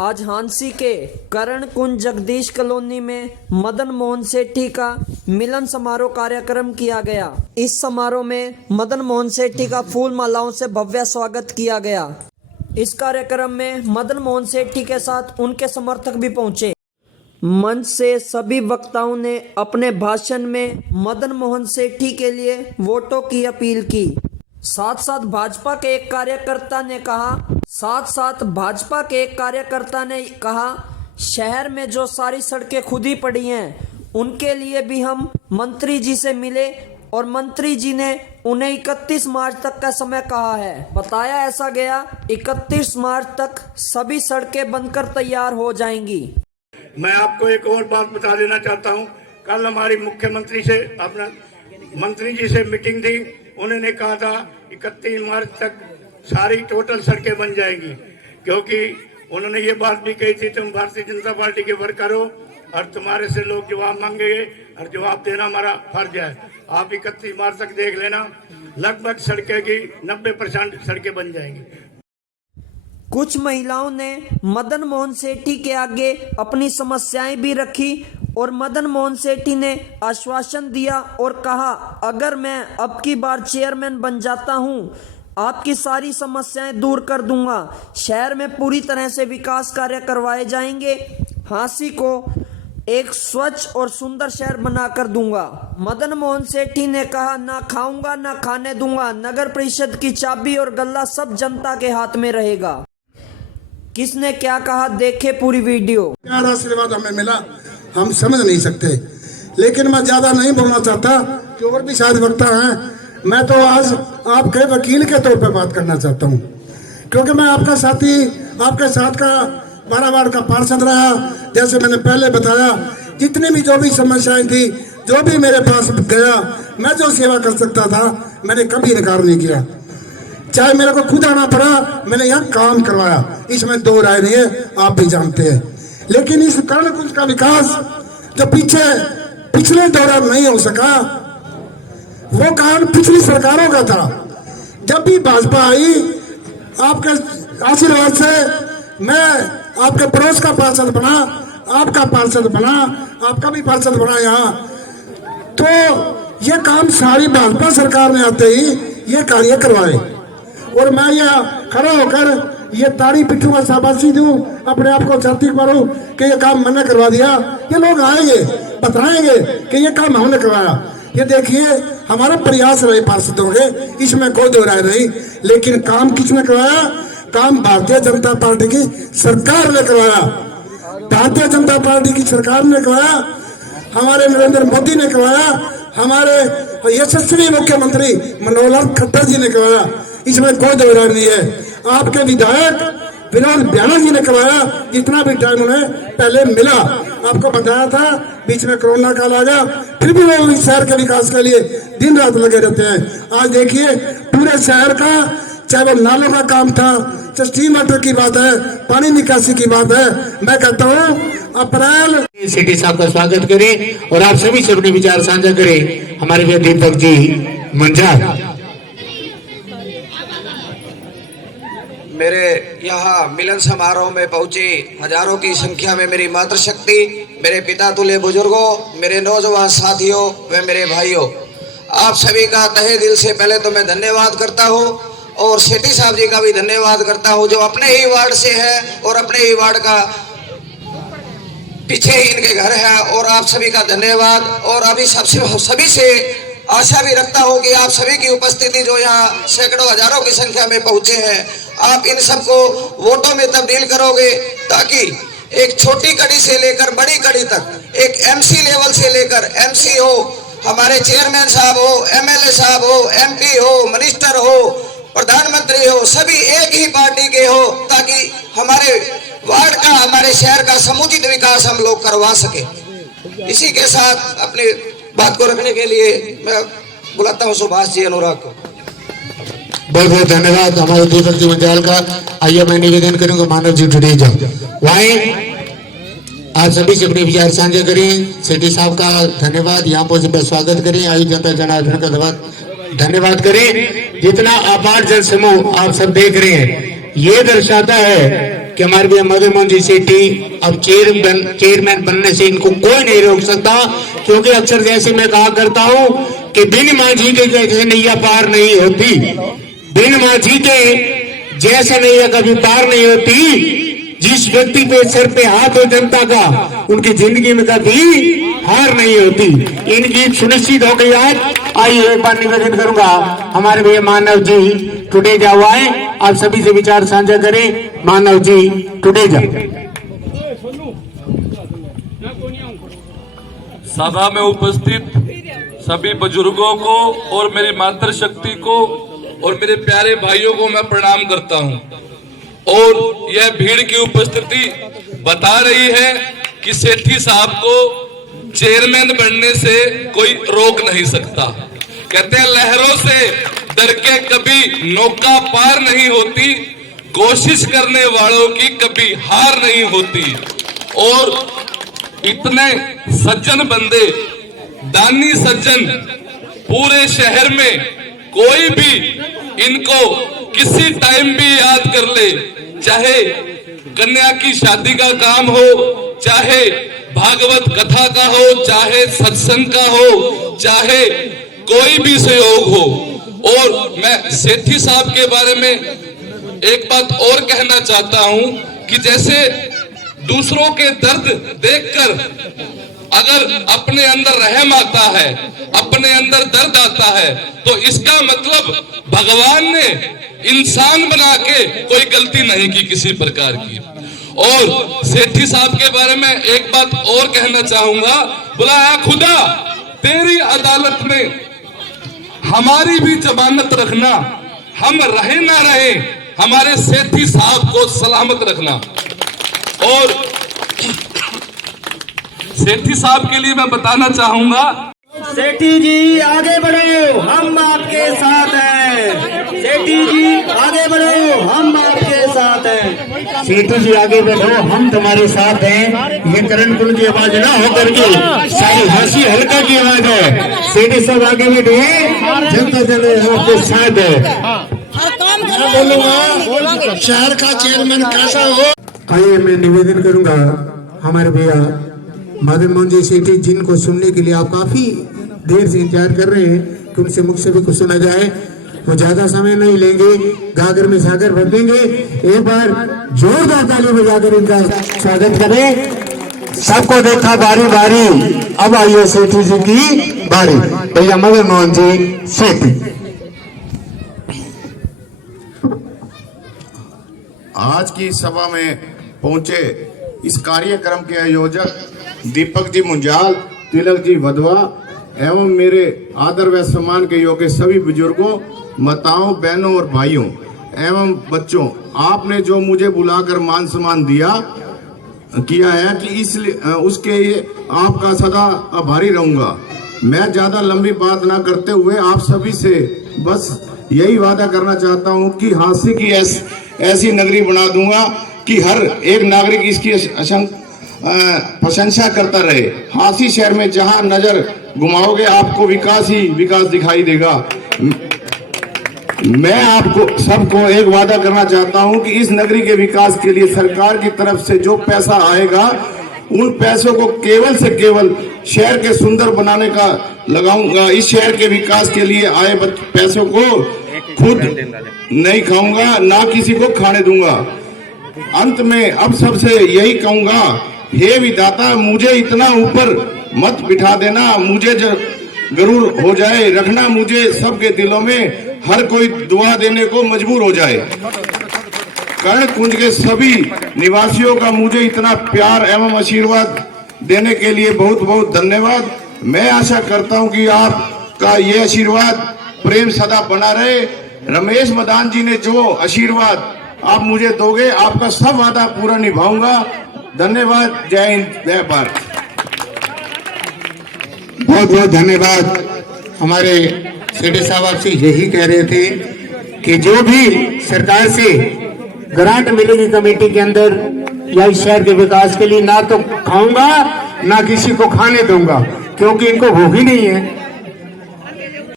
आज हांसी के करण कुंज जगदीश कॉलोनी में मदन मोहन सेठी का मिलन समारोह कार्यक्रम किया गया। इस समारोह में मदन मोहन सेठी का फूल मालाओं से भव्य स्वागत किया गया। इस कार्यक्रम में मदन मोहन सेठी के साथ उनके समर्थक भी पहुंचे। मंच से सभी वक्ताओं ने अपने भाषण में मदन मोहन सेठी के लिए वोटों की अपील की। साथ साथ भाजपा के एक कार्यकर्ता ने कहा शहर में जो सारी सड़कें खुद ही पड़ी हैं उनके लिए भी हम मंत्री जी से मिले और मंत्री जी ने उन्हें 31 मार्च तक का समय कहा है। बताया ऐसा गया 31 मार्च तक सभी सड़कें बनकर तैयार हो जाएंगी। मैं आपको एक और बात बता देना चाहता हूं। कल हमारी मुख्यमंत्री से अपना मंत्री जी से मीटिंग थी। उन्होंने कहा था 31 मार्च तक सारी टोटल सड़कें बन जाएंगी, क्योंकि उन्होंने ये बात भी कही थी तुम भारतीय जनता पार्टी के वर्कर हो और तुम्हारे से लोग जवाब मांगेंगे और जवाब देना हमारा फर्ज है। आप 31 मार्च तक देख लेना, लगभग सड़कें की 90% सड़कें बन जाएंगी। कुछ महिलाओं ने मदन मोहन सेठी के आगे अपनी समस्याएं भी रखी और मदन मोहन सेठी ने आश्वासन दिया और कहा अगर मैं अब की बार चेयरमैन बन जाता हूं आपकी सारी समस्याएं दूर कर दूंगा। शहर में पूरी तरह से विकास कार्य करवाए जाएंगे। हांसी को एक स्वच्छ और सुंदर शहर बनाकर दूंगा। मदन मोहन सेठी ने कहा ना खाऊंगा ना खाने दूंगा, नगर परिषद की चाबी और गल्ला सब जनता के हाथ में रहेगा। किसने क्या कहा देखे पूरी वीडियो। प्यार आशीर्वाद हमें मिला हम समझ नहीं सकते, लेकिन मैं ज्यादा नहीं बोलना चाहता कि और भी शायद वक्ता हैं। मैं तो आज आपके वकील के तौर पे बात करना चाहता हूं, क्योंकि मैं आपका साथी आपके साथ का 12 वार्ड का पार्षद रहा। जैसे मैंने पहले बताया जितनी भी जो भी समस्याएं थी, जो भी मेरे पास गया, मैं जो सेवा कर सकता था मैंने कभी इनकार नहीं किया। चाहे मेरे को खुद आना पड़ा, मैंने यहाँ काम करवाया, इसमें दो राय नहीं है, आप भी जानते हैं। लेकिन इस कर्ण कुंज का विकास जो पिछले दौरान नहीं हो सका, वो कारण पिछली सरकारों का था। जब भी भाजपा आई आपके आशीर्वाद से मैं आपके पड़ोस का पार्षद बना, आपका पार्षद बना, आपका भी पार्षद बना यहाँ, तो ये काम सारी भाजपा सरकार ने आते ही ये कार्य करवाए और मैं यहाँ खड़ा होकर ये ताड़ी पिट्ठू का शाबाशी दूं, अपने आप को छाती मारूं कि ये काम मैंने करवा दिया। ये लोग आएंगे बताएंगे कि ये काम हमने करवाया। ये देखिए हमारा प्रयास रहे पार्षदों के, इसमें कोई दो राय नहीं, लेकिन काम किसने करवाया? काम भारतीय जनता पार्टी की सरकार ने करवाया। भारतीय जनता पार्टी की सरकार ने करवाया, हमारे नरेंद्र मोदी ने करवाया, हमारे यशस्वी मुख्यमंत्री मनोहर लाल खट्टर जी ने करवाया। इसमें कोई दो राय नहीं है। आपके विधायक विनोद ब्याना जी ने करवाया, जितना भी टाइम उन्हें पहले मिला। आपको बताया था बीच में कोरोना काल आ गया, फिर भी वो शहर के विकास के लिए दिन रात लगे रहते हैं। आज देखिए पूरे शहर का, चाहे वो नालों का काम था, चाहे स्ट्रीम वाटर की बात है, पानी निकासी की बात है, मैं कहता हूँ अप्रैल सिटी साहब का स्वागत करें और आप सभी से अपने विचार साझा करें। हमारे दीपक जी मंजार। मेरे यहाँ मिलन समारोह में पहुंची हजारों की संख्या में मेरी मातृशक्ति, मेरे पिता तुल्य बुजुर्गों, मेरे नौजवान साथियों व मेरे भाइयों, आप सभी का तहे दिल से पहले तो मैं धन्यवाद करता हूँ और सेठी साहब जी का भी धन्यवाद करता हूँ जो अपने ही वार्ड से है और अपने ही वार्ड का पीछे ही इनके घर है। और आप सभी का धन्यवाद। और अभी सभी से आशा भी रखता हूं कि आप सभी की उपस्थिति जो यहाँ सैकड़ों हजारों की संख्या में पहुंचे हैं, आप इन सबको वोटों में तब्दील करोगे, ताकि एक छोटी कड़ी से लेकर बड़ी कड़ी तक, एक एमसी लेवल से लेकर एमसी हो, हमारे चेयरमैन साहब हो, एमएलए साहब हो, एमपी हो, मिनिस्टर हो, प्रधानमंत्री हो, सभी एक ही पार्टी के हो, ताकि हमारे वार्ड का, हमारे शहर का समुचित विकास हम लोग करवा सके। इसी के साथ अपनी बात को रखने के लिए मैं बुलाता हूँ सुभाष जी अनुराग को। बहुत बहुत धन्यवाद हमारे दीपक जी मंजाल का। आइए मैं निवेदन करूंगा मानव जी जुड़ेजा वाई आप सभी से अपने विचार साझा करें। सेठी साहब का धन्यवाद, यहाँ पर स्वागत करें। आयु जनता जनार्दन का धन्यवाद करें। जितना अपार जन समूह आप सब देख रहे हैं, ये दर्शाता है कि कि हमारे भैया मदन मोहन जी सेठी अब चेयरमैन बनने से इनको कोई नहीं रोक सकता, क्योंकि अक्सर जैसे मैं कहा करता हूं कि बिन माझी के जैसे नैया पार नहीं होती, बिन माझी के जैसे नैया कभी पार नहीं होती। जिस व्यक्ति पे सर पे हाथ हो जनता का, उनकी जिंदगी में कभी हार नहीं होती। इनकी सुनिश्चित हो गई आज। आइए एक बार निवेदन करूंगा हमारे भैया मानव जी टुडे जाओ आए, आप सभी से विचार साझा करें। मानव जी टुडे जाओ। सभा में उपस्थित सभी बुजुर्गों को और मेरी मातृशक्ति को और मेरे प्यारे भाइयों को मैं प्रणाम करता हूं। और यह भीड़ की उपस्थिति बता रही है कि सेठी साहब को चेयरमैन बनने से कोई रोक नहीं सकता। कहते हैं लहरों से डर के कभी नौका पार नहीं होती, कोशिश करने वालों की कभी हार नहीं होती। और इतने सज्जन बंदे, दानी सज्जन पूरे शहर में कोई भी इनको किसी टाइम भी याद कर ले, चाहे कन्या की शादी का काम हो, चाहे भागवत कथा का हो, चाहे सत्संग का हो, चाहे कोई भी सहयोग हो। और मैं सेठी साहब के बारे में एक बात और कहना चाहता हूं कि जैसे दूसरों के दर्द देखकर अगर अपने अंदर रहम आता है, अपने अंदर दर्द आता है, तो इसका मतलब भगवान ने इंसान बना के कोई गलती नहीं की किसी प्रकार की। और सेठी साहब के बारे में एक बात और कहना चाहूंगा, बुलाया खुदा तेरी अदालत में हमारी भी जमानत रखना, हम रहे ना रहे हमारे सेठी साहब को सलामत रखना। और सेठी साहब के लिए मैं बताना चाहूंगा, सेठी जी आगे बढ़ो, हम आपके साथ हैं। सेठी जी आगे बढ़ो, हम आपके साथ हैं। सेठी जी आगे बढ़ो, हम तुम्हारे साथ हैं। ये करण कुल की आवाज ना हो करके सारी हंसी हल्का की आवाज है। सेठी सब आगे बैठिए, जनता जन आपके साथ है। मैं बोलूंगा शहर का चेयरमैन कैसा हो। आइए मैं निवेदन करूंगा हमारे भैया मदन मोहन जी सेठी, जिनको सुनने के लिए आप काफी देर से इंतजार कर रहे हैं कि उनसे मुख से भी कुछ सुना जाए। वो ज्यादा समय नहीं लेंगे, गागर में सागर भर देंगे। एक बार जोरदार ताली बजाकर इनका स्वागत करें। सबको देखा बारी बारी, अब आइए सेठी जी की बारी। भैया मदन मोहन जी सेठी। आज की सभा में पहुंचे इस कार्यक्रम के आयोजक दीपक जी मुंजाल, तिलक जी वधवा एवं मेरे आदर व सम्मान के योग्य सभी बुजुर्गों, माताओं, बहनों और भाइयों एवं बच्चों, आपने जो मुझे बुलाकर मान सम्मान किया है कि इसलिए उसके लिए आपका सदा आभारी रहूंगा। मैं ज्यादा लंबी बात ना करते हुए आप सभी से बस यही वादा करना चाहता हूं कि हांसी की ऐसी नगरी बना दूंगा कि हर एक नागरिक इसकी प्रशंसा करता रहे। हांसी शहर में जहां नजर घुमाओगे आपको विकास ही विकास दिखाई देगा। मैं आपको सबको एक वादा करना चाहता हूं कि इस नगरी के विकास के लिए सरकार की तरफ से जो पैसा आएगा, उन पैसों को केवल से केवल शहर के सुंदर बनाने का लगाऊंगा। इस शहर के विकास के लिए आए पैसों को खुद नहीं खाऊंगा, ना किसी को खाने दूंगा। अंत में अब सबसे यही कहूंगा, हे विधाता मुझे इतना ऊपर मत बिठा देना, मुझे गरूर हो जाए रखना मुझे सबके दिलों में, हर कोई दुआ देने को मजबूर हो जाए। कर्ण कुंज के सभी निवासियों का मुझे इतना प्यार एवं आशीर्वाद देने के लिए बहुत बहुत धन्यवाद। मैं आशा करता हूं कि आपका ये आशीर्वाद प्रेम सदा बना रहे। रमेश मदान जी ने जो आशीर्वाद आप मुझे दोगे, आपका सब वादा पूरा निभाऊंगा। धन्यवाद। जय हिंद, जय भारत। बहुत बहुत धन्यवाद। हमारे सेठी साहब आपसे यही कह रहे थे कि जो भी सरकार से ग्रांट मिलेगी कमेटी के अंदर या इस शहर के विकास के लिए, ना तो खाऊंगा ना किसी को खाने दूंगा, क्योंकि इनको भूख ही नहीं है।